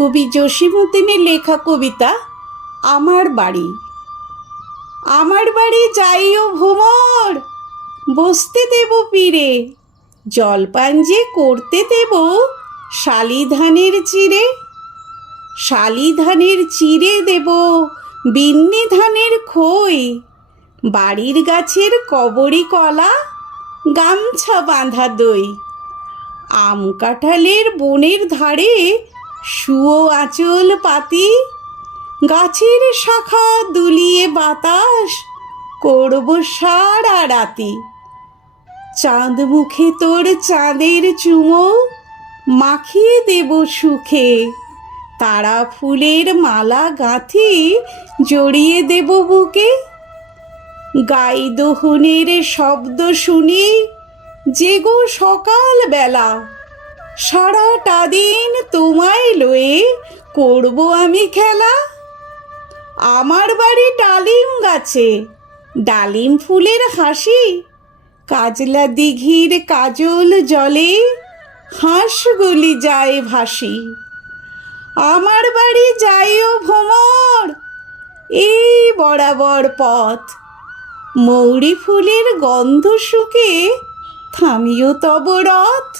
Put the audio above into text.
কবি জসীমউদ্দিনের লেখা কবিতা আমার বাড়ি। আমার বাড়ি যাইও ভ্রমর, বসতে দেব পীরে, জলপান যে করতে দেব শালি ধানের চিড়ে। শালি ধানের চিড়ে দেব বিন্নি ধানের খই, বাড়ির গাছের কবরি কলা, গামছা বাঁধা দই। আম কাঁঠালের বনের ধারে শুয়ো আঁচল পাতি, গাছের শাখা দুলিয়ে বাতাস করব সারা রাতি। চাঁদ মুখে তোর চাঁদের চুমো, মাখিয়ে দেব সুখে, তারা ফুলের মালা গাঁথি জড়িয়ে দেব বুকে। গাই দোহনের শব্দ শুনি জেগো সকাল বেলা, সারাটা দিন তোমায় লয়ে করব আমি খেলা। আমার বাড়ি ডালিম গাছে, ডালিম ফুলের হাসি, কাজলা দিঘির কাজল জলে হাঁসগুলি যায় ভাসি। আমার বাড়ি যাইও ভ্রমর, এই বরাবর পথ, মৌরি ফুলের গন্ধ শুকে থামিও তব রথ।